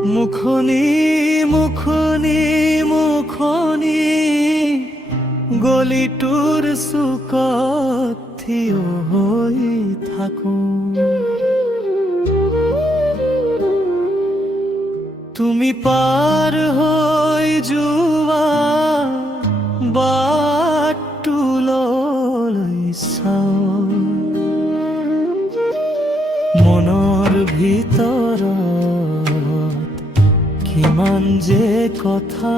মুখনি মুখনি মুখনি গলিটোৰ চুকত থিয় হৈ থাকো। তুমি পাৰ হৈ যোৱা বাটটোলৈ চাওঁ, মনৰ ভিতৰত কিমান যে কথা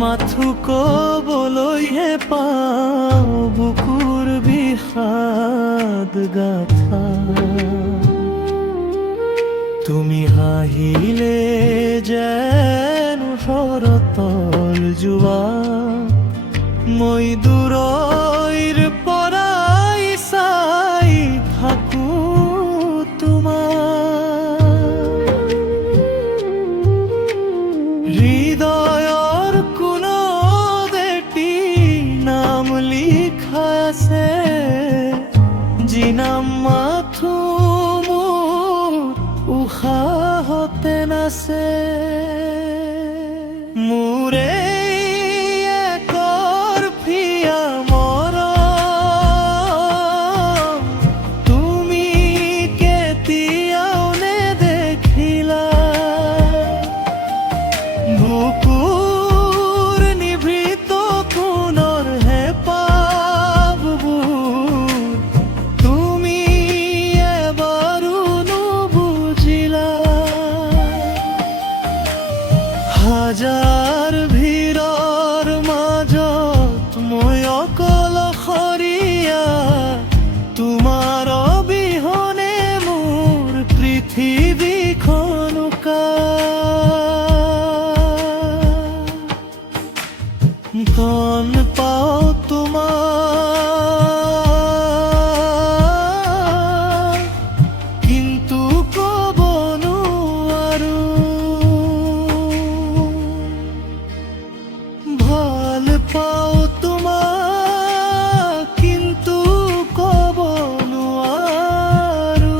মাথো কবলৈহে পাওঁ, বুকুৰ বিষাদ গাথা। তুমি হাঁহিলে যেন শৰতৰ জোৱা, মই দূৰৈৰ পৰাই চাই থাকো তোমাৰ। হৃদয়ৰ কোণত এটি নাম লিখা আছে, যি নাম মাথো উশাহতে নাচে। মোৰে একৰফিয়া মৰম তুমি কেতিয়াও নেদেখিলা, বুকুৰ নিভৃত কোণৰ হেঁপাহবোৰ তুমি এবাৰো নুবুজিলা। হাজাৰ ভিৰৰ মাজত মই অকলশৰীয়া, তোমাৰ অবিহনে মোৰ পৃথিৱীখন উকা। ধন পাওঁ তোমাৰ, কিন্তু ক'ব নোৱাৰো। ভাল পাওঁ তোমাক, কিন্তু ক'ব নোৱাৰো।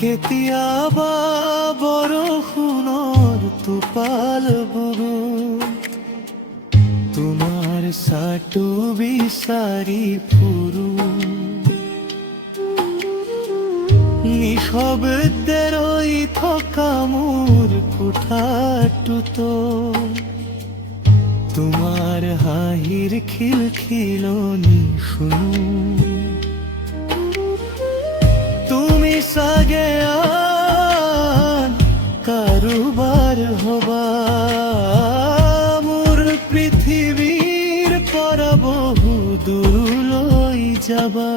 কেতিয়াবা বৰষুণৰ টোপালবোৰো তোমাৰ ছাটো বিচাৰি ফুৰো, নিশব্দে ৰৈ থকা মোৰ কোঠাটোতো তোমাৰ হাঁহিৰ খিলখিলনি শুনো। তুমি চাগে আন কাৰোবাৰ হবা, মোৰ পৃথিৱীৰ পৰা বহু দূৰলৈ যাবা।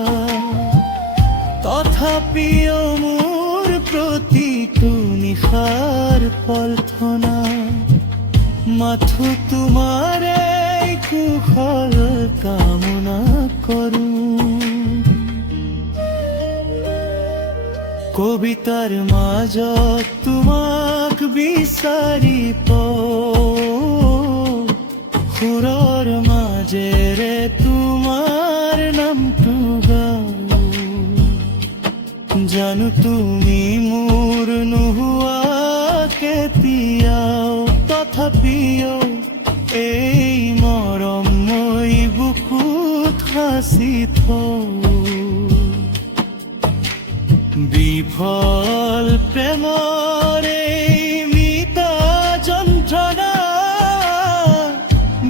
তথাপিও মোৰ প্ৰতিটো নিশাৰ পল্থনা মাথো তোমাৰে কুশল কামনা কৰো। কবিতাৰ মাজত তোমাক বিচাৰি পাওঁ, সুৰৰ মাজেৰে তোমাৰ নামটো গাওঁ। জানো তুমি মোৰ নোহোৱা কেতিয়াও, তথাপিও এই মৰম মই বুকুত সাঁচি থওঁ। বিফল প্ৰেমৰ এই মিতা যন্ত্ৰণা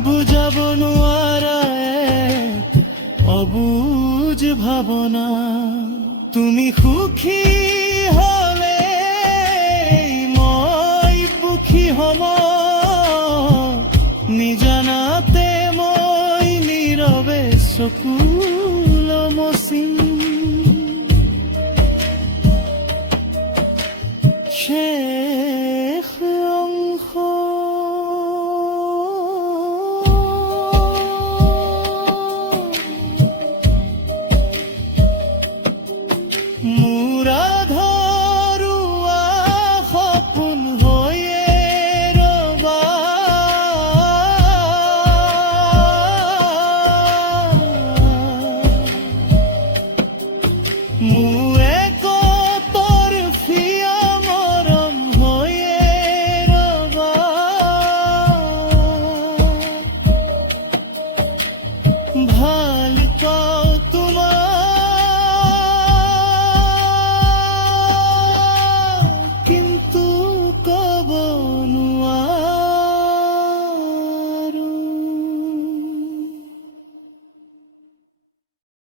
বুজাব নোৱাৰা এক অবুজ ভাৱনা। তুমি সুখী হলে মই সুখী হম, নিজানাতে মই নীৰৱে চকুল মচিম। ভালোবাসা